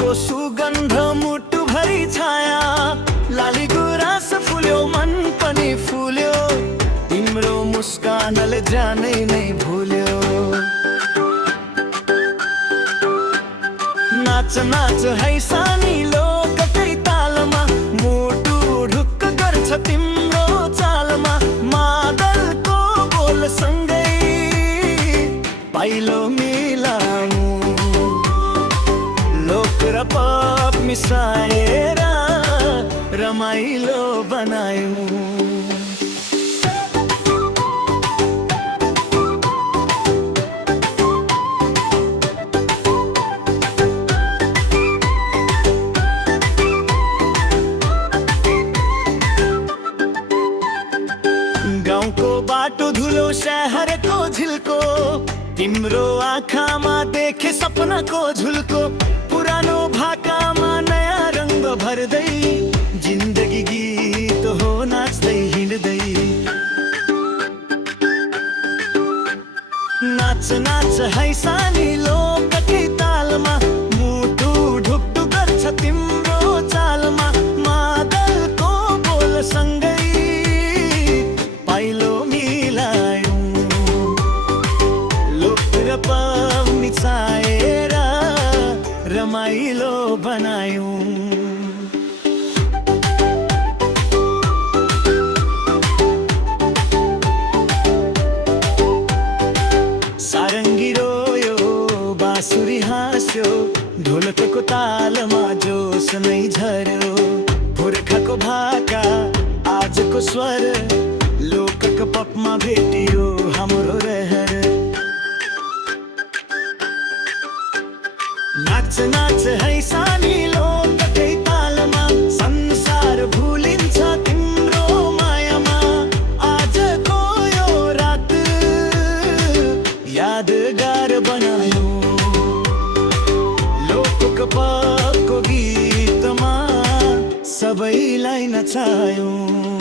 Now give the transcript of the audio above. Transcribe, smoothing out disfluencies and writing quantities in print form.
फुलको सुगन्ध मुटुभरि छाया, लाली गुराँस फुल्यो मन पनि फुल्यो, तिम्रो मुस्कानले जानै नै भुल्यो। नाच नाच है सानिलो कतै तालमा, मुटु ढुक्क गर्छ तिम्रो चालमा, मादलको बोलसँगै पाइलो मिलाऊ, लोक र पप मिसाएर रमाइलो बनायौँ। गाउँको बाटो धुलो शहरको झिल्को, तिम्रो आँखामा देखे सपनाको झुल्को, पुरानो भाकामा नयाँ रङ्ग भर्दै, जिन्दगी गीत हो नाच्दै हिँड्दै। नाच नाच है सानिलो कतै तालमा, मुटु ढुकढुक गर्छ तिम्रो चालमा, मादलको बोलसँगै पाइलो मिलायौँ, लोक र पप मिसाएर रमाइलो बनायौँ। सारङ्गी रोयो, बाँसुरी हाँस्यो, ढोलकको तालमा जोस नै झर्यो, पुर्खाको भाका आजको स्वर, लोकको पपमा भेटियो हाम्रो रहर। नाच नाच है सानिलो कतै तालमा, संसार भुलिन्छ तिम्रो मायामा, आजको यो रात यादगार बनायौँ, लोकको पपको गीतमा सबैलाई नचायौँ।